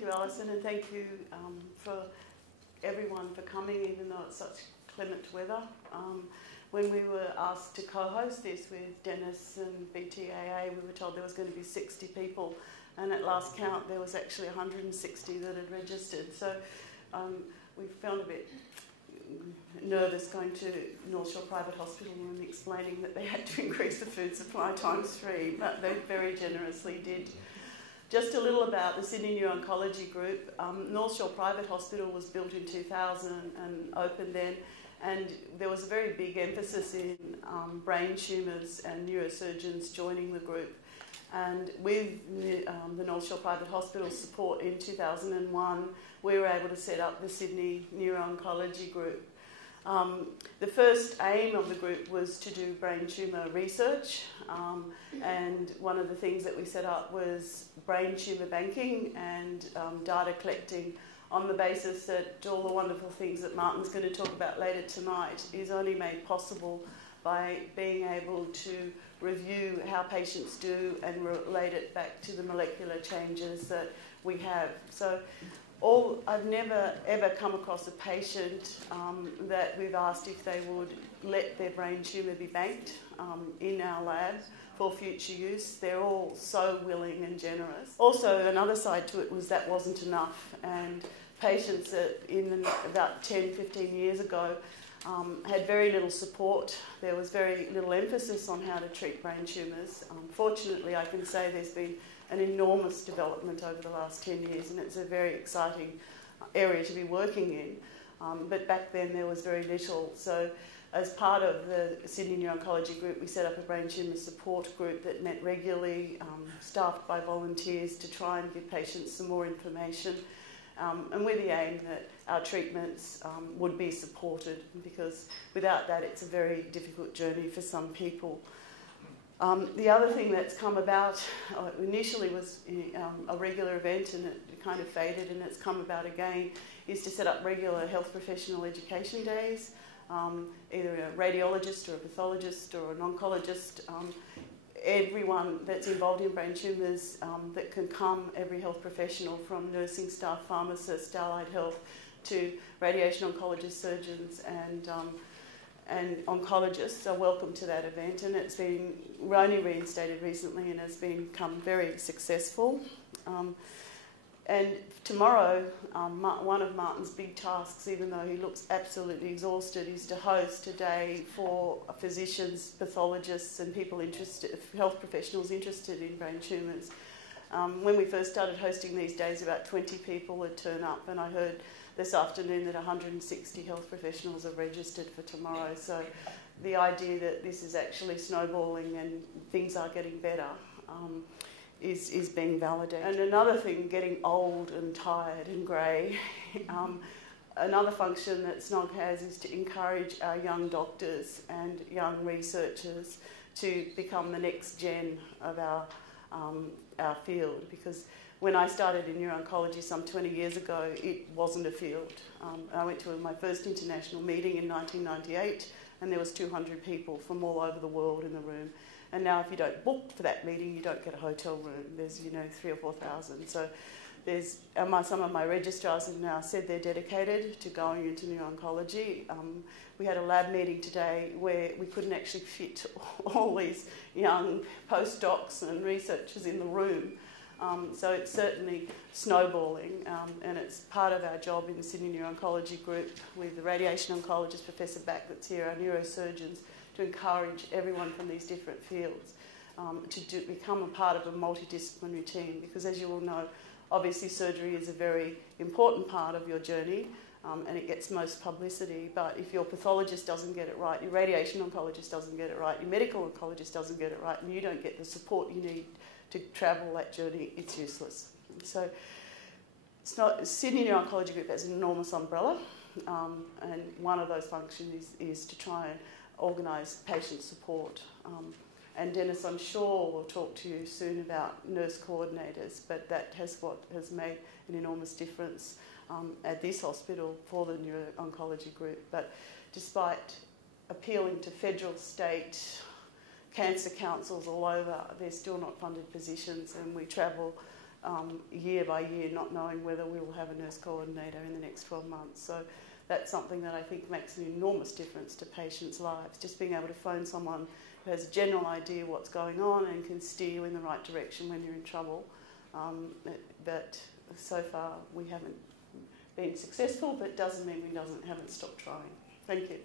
Thank you, Alison, and thank you for everyone for coming, even though it's such clement weather. When we were asked to co-host this with Dennis and BTAA, we were told there was going to be 60 people, and at last count there was actually 160 that had registered. So we felt a bit nervous going to North Shore Private Hospital and explaining that they had to increase the food supply ×3, but they very generously did. Just a little about the Sydney Neuro-Oncology Group. North Shore Private Hospital was built in 2000 and opened then, and there was a very big emphasis in brain tumours and neurosurgeons joining the group. And with the North Shore Private Hospital support in 2001, we were able to set up the Sydney Neuro-Oncology Group. The first aim of the group was to do brain tumour research, and one of the things that we set up was brain tumour banking and data collecting on the basis that all the wonderful things that Martin's going to talk about later tonight is only made possible by being able to review how patients do and relate it back to the molecular changes that we have. So I've never ever come across a patient that we've asked if they would let their brain tumour be banked in our lab for future use. They're all so willing and generous. Also, another side to it was that wasn't enough, and patients that about 10, 15 years ago had very little support. There was very little emphasis on how to treat brain tumours. Fortunately, I can say there's been an enormous development over the last 10 years, and it's a very exciting area to be working in. But back then there was very little. So as part of the Sydney Neuro-Oncology Group, we set up a brain tumour support group that met regularly, staffed by volunteers, to try and give patients some more information, and with the aim that our treatments would be supported, because without that it's a very difficult journey for some people. The other thing that's come about initially was a regular event, and it kind of faded, and it's come about again, is to set up regular health professional education days, either a radiologist or a pathologist or an oncologist, everyone that's involved in brain tumours that can come, every health professional from nursing staff, pharmacists, allied health, to radiation oncologists, surgeons and oncologists are welcome to that event, and it's been only reinstated recently and has become very successful. And tomorrow, one of Martin's big tasks, even though he looks absolutely exhausted, is to host a day for physicians, pathologists and people interested, health professionals interested in brain tumours. When we first started hosting these days, about 20 people would turn up, and I heard this afternoon that 160 health professionals are registered for tomorrow. So the idea that this is actually snowballing and things are getting better is being validated. And another thing, getting old and tired and grey, another function that SNOG has is to encourage our young doctors and young researchers to become the next gen of our field, because when I started in neuro-oncology some 20 years ago, it wasn't a field. I went to my first international meeting in 1998, and there was 200 people from all over the world in the room. And now if you don't book for that meeting, you don't get a hotel room. There's, 3,000 or 4,000. So there's some of my registrars have now said they're dedicated to going into neuro-oncology. We had a lab meeting today where we couldn't actually fit all these young postdocs and researchers in the room. So it's certainly snowballing, and it's part of our job in the Sydney Neuro-Oncology Group with the radiation oncologist, Professor Back, that's here, our neurosurgeons, to encourage everyone from these different fields to become a part of a multidisciplinary team, because as you all know, obviously surgery is a very important part of your journey, and it gets most publicity, but if your pathologist doesn't get it right, your radiation oncologist doesn't get it right, your medical oncologist doesn't get it right, and you don't get the support you need to travel that journey, it's useless. So Sydney Neuro-Oncology Group has an enormous umbrella, and one of those functions is to try and organise patient support. And Dennis, I'm sure, will talk to you soon about nurse coordinators, but that has made an enormous difference at this hospital for the Neuro-Oncology Group. But despite appealing to federal, state, cancer councils all over, they're still not funded positions, and we travel year by year, not knowing whether we will have a nurse coordinator in the next 12 months. So that's something that I think makes an enormous difference to patients' lives, just being able to phone someone who has a general idea what's going on and can steer you in the right direction when you're in trouble. But so far we haven't been successful, but doesn't mean we haven't stopped trying. Thank you.